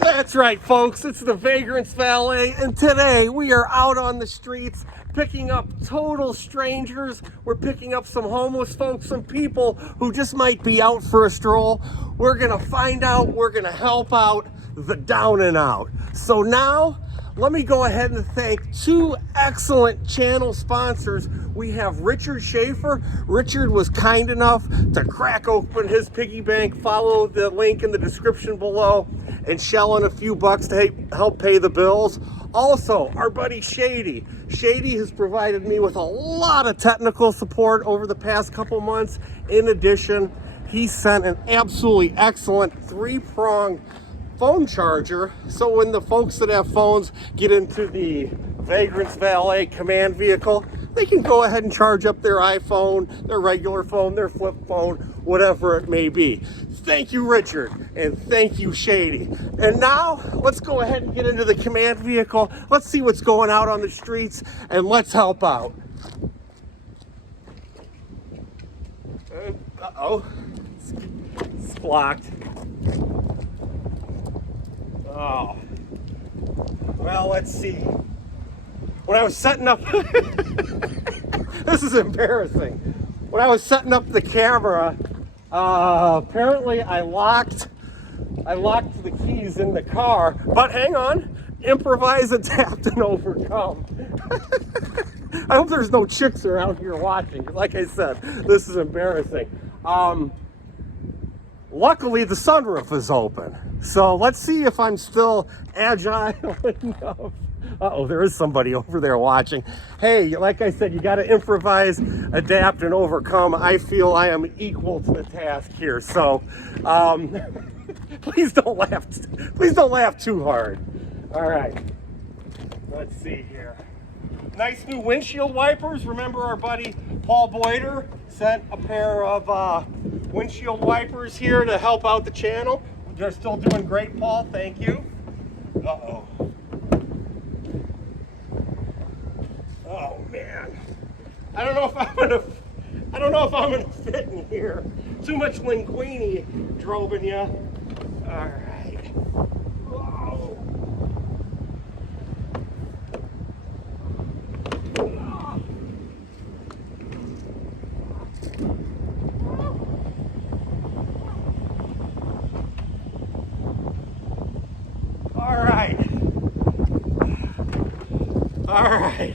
That's right, folks. It's the Vagrant's Valet, and today we are out on the streets picking up total strangers. We're picking up some homeless folks, some people who just might be out for a stroll. We're gonna find out, we're gonna help out the down and out. So now, let me go ahead and thank two excellent channel sponsors. We have Richard Schaefer. Richard was kind enough to crack open his piggy bank. Follow the link in the description below and shell in a few bucks to help pay the bills. Also, our buddy Shady. Shady has provided me with a lot of technical support over the past couple months. In addition, he sent an absolutely excellent 3-prong phone charger, so when the folks that have phones get into the Vagrant's Valet command vehicle, they can go ahead and charge up their iPhone, their regular phone, their flip phone, whatever it may be. Thank you, Richard, and thank you, Shady. And now, let's go ahead and get into the command vehicle. Let's see what's going out on the streets, and let's help out. Uh-oh. It's blocked. Oh, well, let's see. When I was setting up, this is embarrassing. When I was setting up the camera, apparently I locked the keys in the car, but hang on, improvise, adapt, and overcome. I hope there's no chicks around here watching. Like I said, this is embarrassing. Luckily, the sunroof is open. So let's see if I'm still agile enough. Uh-oh, there is somebody over there watching. Hey, like I said, you got to improvise, adapt, and overcome. I feel I am equal to the task here. So please don't laugh. Please don't laugh too hard. All right. Let's see here. Nice new windshield wipers. Remember our buddy Paul Boyder sent a pair of windshield wipers here to help out the channel. They're still doing great, Paul. Thank you. Uh-oh. Oh man. I don't know if I'm gonna fit in here. Too much linguine drove in you. All right. Whoa. All right.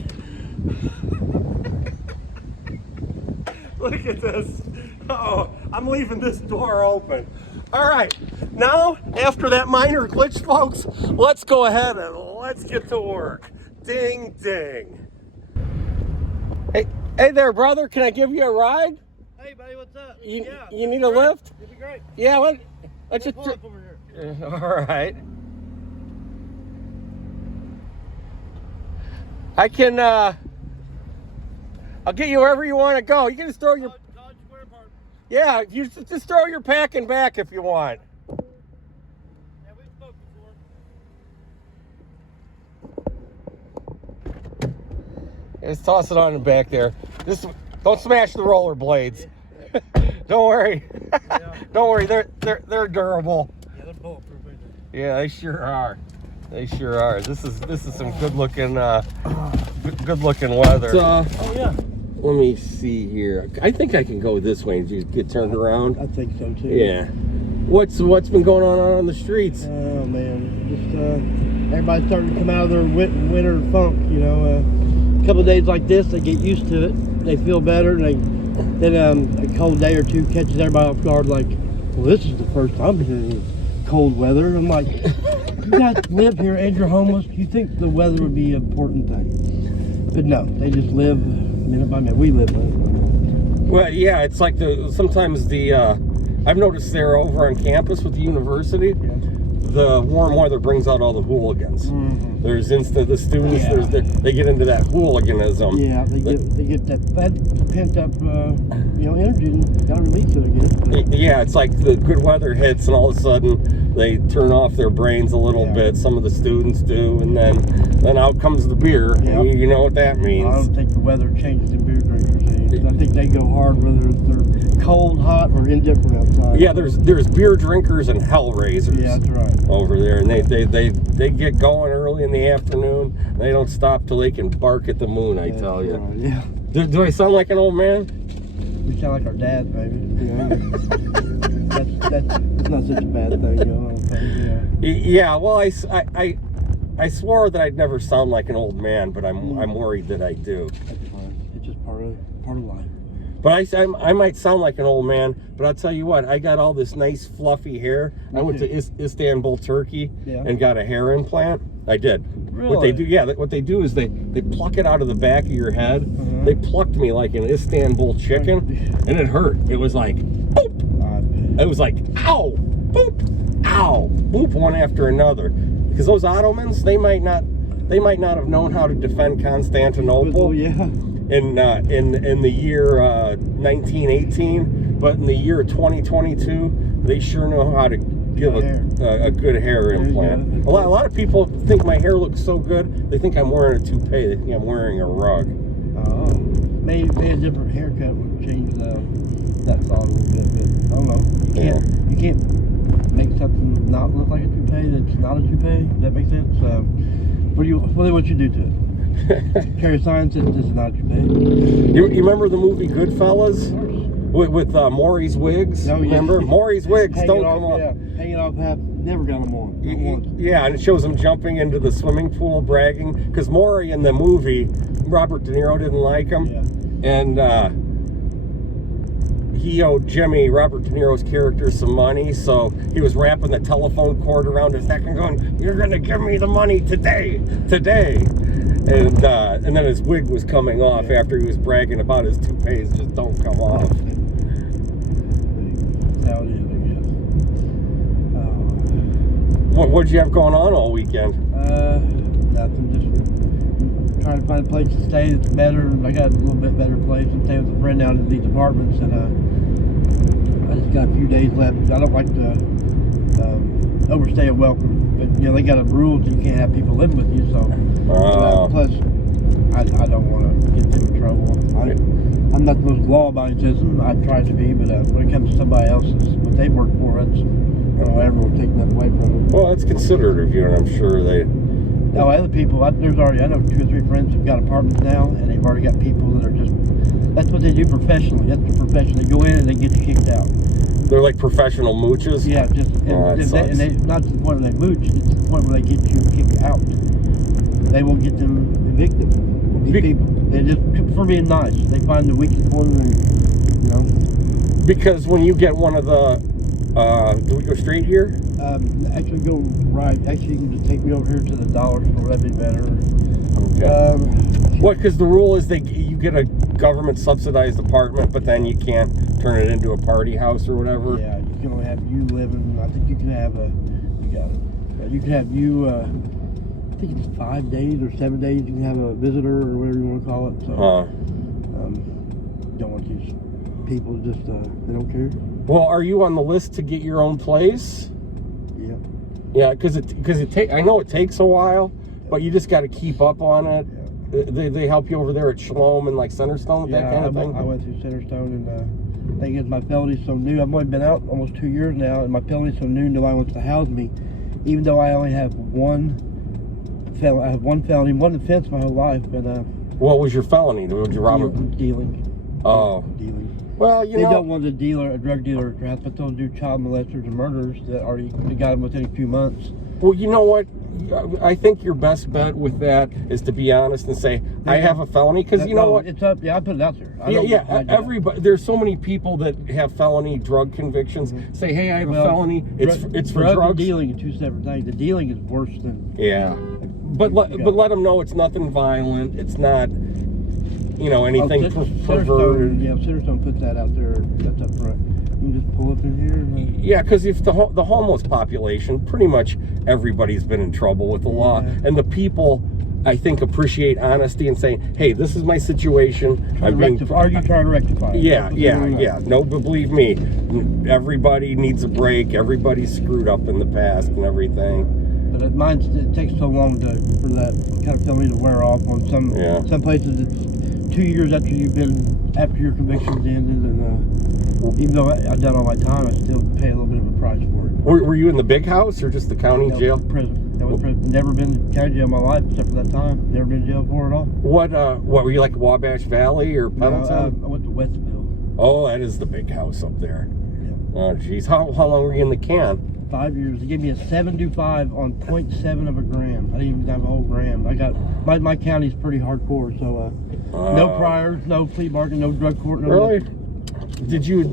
Look at this. Uh-oh, I'm leaving this door open. All right, now after that minor glitch, folks, let's go ahead and let's get to work. Ding, ding. Hey there, brother. Can I give you a ride? Hey, buddy, what's up? You need a lift? It'd be great. Yeah, let's just pull up over here. All right. I can, I'll get you wherever you want to go. You can just throw your... College Square Park. Yeah, you just throw your packing back if you want. Yeah, we spoke before. Just toss it on the back there. Just don't smash the rollerblades. Don't worry. Yeah. Don't worry, they're durable. Yeah, they're bulletproof, ain't they? Yeah, they sure are. They sure are. This is some good looking weather. Oh yeah. Let me see here. I think I can go this way and just get turned around. I think so too. Yeah. What's been going on the streets? Oh man, just everybody's starting to come out of their winter funk. You know, a couple of days like this, they get used to it. They feel better. Then a cold day or two catches everybody off guard. Like, well, this is the first time I'm hearing cold weather. I'm like, you guys live here and you're homeless. You think the weather would be an important thing? But no, they just live minute by minute. We live minute by minute. Well, yeah, it's like sometimes I've noticed there over on campus with the university, the warm weather brings out all the hooligans. Mm-hmm. There's the students. Yeah. They get into that hooliganism. Yeah, they get that pent up energy and gotta release it, I guess. Yeah, it's like the good weather hits and all of a sudden they turn off their brains a little bit. Some of the students do, and then out comes the beer. Yep. You know what that means. I don't think the weather changes the beer drinkers. I think they go hard whether they're cold, hot, or indifferent outside. Yeah, there's beer drinkers and hell raisers. Yeah, that's right. Over there, and they get going early in the afternoon. They don't stop till they can bark at the moon. I tell you. Right, yeah. Do I sound like an old man? We sound like our dads, maybe. You know? that's not such a bad thing, you know. I don't think, Yeah. Well, I swore that I'd never sound like an old man, but I'm worried that I do. That's fine. It's just part of life. But I might sound like an old man, but I'll tell you what, I got all this nice fluffy hair. I went to Istanbul, Turkey, and got a hair implant. I did. Really? What they do is they pluck it out of the back of your head. They plucked me like an Istanbul chicken, and it hurt. It was like, boop. It was like, ow, boop, ow, boop, one after another. Because those Ottomans, they might not have known how to defend Constantinople. Oh, yeah. In the year 1918, but in the year 2022, they sure know how to give a good hair implant. A lot of people think my hair looks so good, they think I'm wearing a toupee. They think I'm wearing a rug. Oh, maybe a different haircut would change that thought a little bit, but I don't know. You can't make something not look like a toupee that's not a toupee. Does that make sense? What do you do to it? Carry a sign that this is not a toupee. You remember the movie Goodfellas? With Maury's wigs? No, remember? Maury's wigs don't come off. Yeah, hanging off half. Never got them on. Not once. Yeah, and it shows him jumping into the swimming pool bragging. Because Maury in the movie, Robert De Niro didn't like him. Yeah. And he owed Jimmy, Robert De Niro's character, some money. So he was wrapping the telephone cord around his neck and going, "You're going to give me the money today. And then his wig was coming off after he was bragging about his toupees just don't come off. That's how it is, I guess. What'd you have going on all weekend? Nothing. Just trying to find a place to stay that's better. I got a little bit better place. I'm staying with a friend out in these apartments, and I just got a few days left. I don't like to overstay a welcome. But, you know, they got a rule that you can't have people living with you, so plus I don't want to get them in trouble. I'm not the most law-abiding citizen. I try to be, but when it comes to somebody else's, what they work for, it's, I don't ever take nothing away from them. Well, that's considerate of you, and I'm sure they... No, other people, I know 2 or 3 friends who've got apartments now, and they've already got people that are just, that's what they do professionally. That's their profession. They go in and they get you kicked out. They're like professional mooches? Yeah, just, not to the point where they mooch, it's to the point where they get you kicked out. They will get them evicted. These people, they just, for being nice, they find the weakest one, and, you know. Because when you get one of the, do we go straight here? Actually go right. Actually, you can just take me over here to the dollar store. That'd be better. Okay. What? Because the rule is you get a government subsidized apartment, but then you can't turn it into a party house or whatever. Yeah, you can only have you living. I think you can have you can have I think it's 5 days or 7 days. You can have a visitor or whatever you want to call it. So, don't want these people just they don't care. Well, are you on the list to get your own place? Yeah. Yeah, because I know it takes a while, but you just got to keep up on it. Yeah. They help you over there at Shalom and like Centerstone, that kind of thing. I went through Centerstone, and the thing is, my felony's so new. I've only been out almost 2 years now, and my felony's so new. Nobody wants to house me, even though I only have one felony. I have one felony, one offense my whole life. But what was your felony? Did you rob? Dealing. Oh. Dealing. Well, they don't want a drug dealer at your house, but they'll do child molesters and murderers that already got them within a few months. Well, you know what? I think your best bet with that is to be honest and say, I have a felony, because you know what? It's up. Yeah, I put it out there. Everybody. There's so many people that have felony drug convictions. Say, hey, I have a felony. It's for drugs. And dealing are 2 separate things. The dealing is worse than. Yeah, but let them know it's nothing violent. It's not. Anything perverted. Yeah, Centerstone puts that out there. That's up front. You can just pull up in here. Yeah, because if the homeless population, pretty much everybody's been in trouble with the law, and the people, I think, appreciate honesty and saying, "Hey, this is my situation. Are you trying to rectify it?" Yeah. No, but believe me, everybody needs a break. Everybody's screwed up in the past and everything. But it takes so long for that kind of felony to wear off. On some places, it's 2 years after your conviction's ended, and even though I've done all my time, I still pay a little bit of a price for it. Were you in the big house or just the county jail? Prison. That was prison. Never been to county jail in my life except for that time. Never been in jail for it at all. What were you, like Wabash Valley or Pendleton? I went to Westville. Oh, that is the big house up there. Yeah. Oh, geez. How long were you in the can? 5 years. They gave me a 7.25 on 0.7 of a gram. I didn't even have a whole gram. I got my county's pretty hardcore, so no priors, no plea bargain, no drug court. No really? Nothing. Did you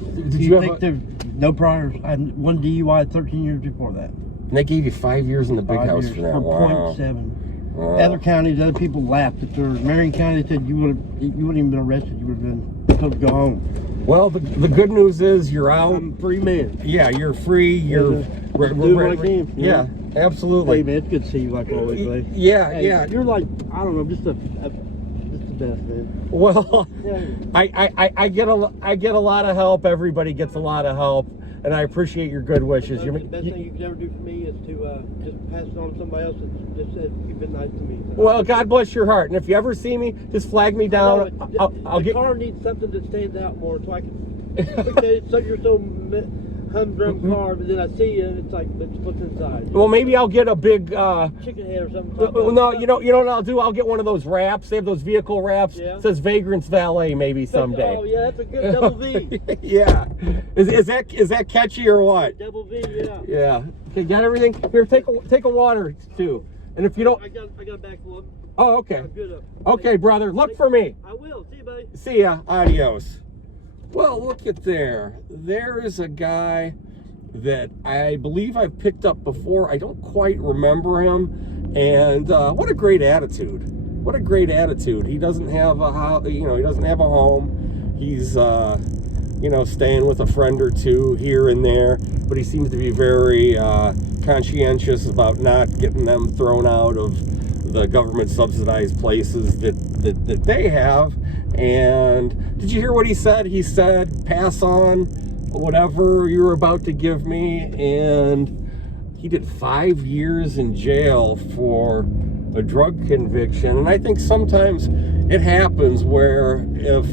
think no priors? I had one DUI 13 years before that. And they gave you 5 years in the big house for that. For Wow. 0.7. Wow. Other counties, other people laughed at their Marion County. They said you wouldn't even been arrested. You would have been told to go home. Well, the good news is you're out. I'm a free man. Yeah, you're free. You're do what I can. Yeah, absolutely. Hey man, it's good to see you like always, Lee. Yeah, Hey, yeah. You're like, I don't know, just the best, man. Well, Yeah. I get a lot of help. Everybody gets a lot of help, and I appreciate your good wishes. The best thing you could ever do for me is to just pass it on to somebody else that just said you've been nice to me. So. Well, God bless your heart. And if you ever see me, just flag me down. I'll the get. car needs something that stands out more, so I can. Okay, so you're so humdrum car, but then I see you, and it's like, what's inside? Well, maybe I'll get a big. Chicken head or something. No, you know what I'll do? I'll get one of those wraps. They have those vehicle wraps. Yeah. It says Vagrant's Valet maybe someday. Oh yeah, that's a good double V. Yeah. Is that catchy or what? Double V, yeah. Yeah. Okay, got everything? Here, take a water too. And if you don't. I got a bag full of them. Oh, okay. I'm good. Okay, brother. Look for me. I will. See you, buddy. See ya. Adios. Well, look at there. There is a guy that I believe I've picked up before. I don't quite remember him. And what a great attitude. What a great attitude. He doesn't have a house, he doesn't have a home. He's staying with a friend or two here and there, but he seems to be very conscientious about not getting them thrown out of the government subsidized places that they have. And did you hear what he said? He said, pass on whatever you're about to give me. And he did 5 years in jail for a drug conviction. And I think sometimes it happens where if,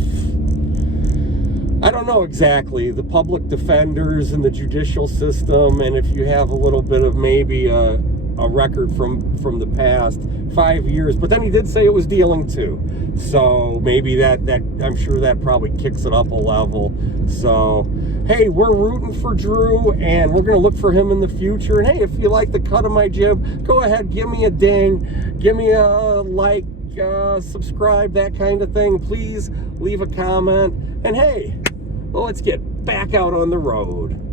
I don't know exactly, the public defenders and the judicial system, and if you have a little bit of maybe a record from the past, 5 years, but then he did say it was dealing too, so maybe that I'm sure that probably kicks it up a level. So hey, we're rooting for Drew, and we're gonna look for him in the future. And hey, if you like the cut of my jib, go ahead, give me a ding, give me a like, subscribe, that kind of thing. Please leave a comment, and hey, well, let's get back out on the road.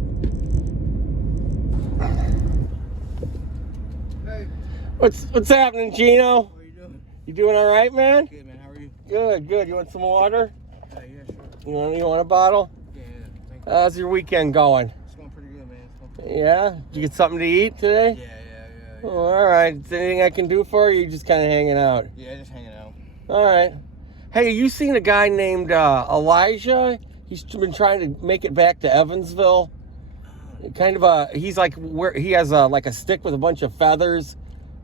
What's happening, Gino? How are you doing? You doing all right, man? Good, man. How are you? Good. You want some water? Yeah, sure. You want a bottle? Yeah, thank you. How's your weekend going? It's going pretty good, man. It's going pretty Yeah? Did you get something to eat today? good. Yeah. Oh, all right. Is there anything I can do for you? You just kind of hanging out? Yeah, just hanging out. All right. Hey, you seen a guy named Elijah? He's been trying to make it back to Evansville. Kind of he's like where he has like a stick with a bunch of feathers.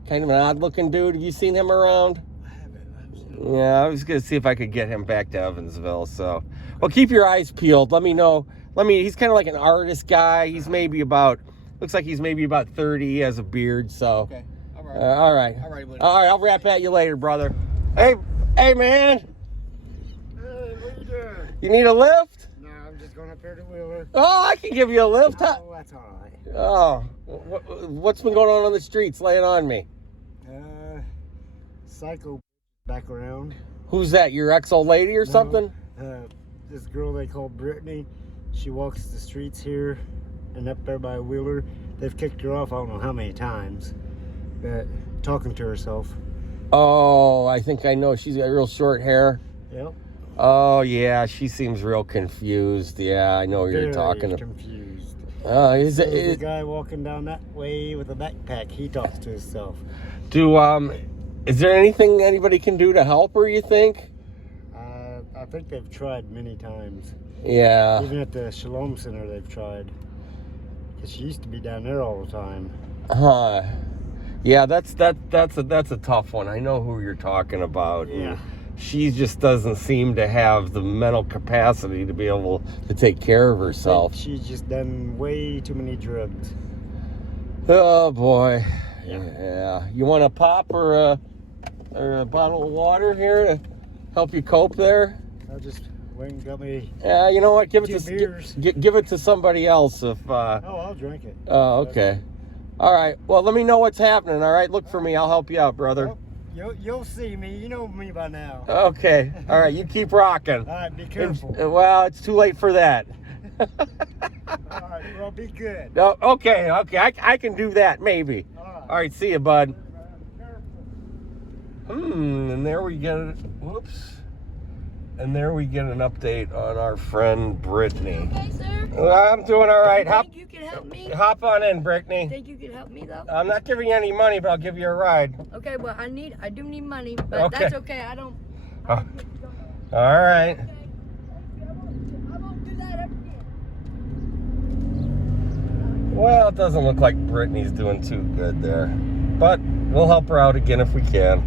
Kind of an odd-looking dude. Have you seen him around? I haven't. Yeah, I was gonna see if I could get him back to Evansville. So, well, keep your eyes peeled. Let me know. He's kind of like an artist guy. He's looks like he's maybe about 30. He has a beard. So, Okay. All right. all right. All right, buddy. All right. I'll rap at you later, brother. Hey, man. Hey, what are you doing? You need a lift? No, I'm just going up here to Wheeler. Oh, I can give you a lift. Oh, that's all right. Oh, what's been going on the streets? Lay it on me. Psycho back around. Who's that? Your ex-old lady or something? This girl they call Brittany, she walks the streets here and up there by Wheeler. They've kicked her off I don't know how many times, but talking to herself. Oh, I think I know. She's got real short hair. Yep. Oh, yeah. She seems real confused. Yeah, I know what you're talking about. Confused. Is There's a it? guy walking down that way with a backpack. He talks to himself. Is there anything anybody can do to help her, you think? I think they've tried many times. Yeah. Even at the Shalom Center, they've tried. Because she used to be down there all the time. Yeah, that's a tough one. I know who you're talking about. Yeah. she just doesn't seem to have the mental capacity to be able to take care of herself. She's just done way too many drugs. Oh boy. Yeah. Yeah. You want a pop or a bottle of water here to help you cope there? I just went and got me. Yeah, you know what? Give it 2 to beers. give it to somebody else if Oh, I'll drink it. Oh, okay. All right. Well, let me know what's happening. All right. Look for me. I'll help you out, brother. Oh, you'll see me. You know me by now. Okay. All right. You keep rocking. All right, be careful. Well, it's too late for that. All right, well, be good. No, okay. I can do that maybe. All right. See you, bud. And there we get it. Whoops. And there we get an update on our friend Brittany. Okay, sir. I'm doing all right. Think you can help me? Hop on in, Brittany. Think you can help me though? I'm not giving you any money, but I'll give you a ride. Okay, well I do need money, but Okay. that's okay. I don't. All right. Okay. I won't do that ever again. Well, it doesn't look like Brittany's doing too good there, but we'll help her out again if we can.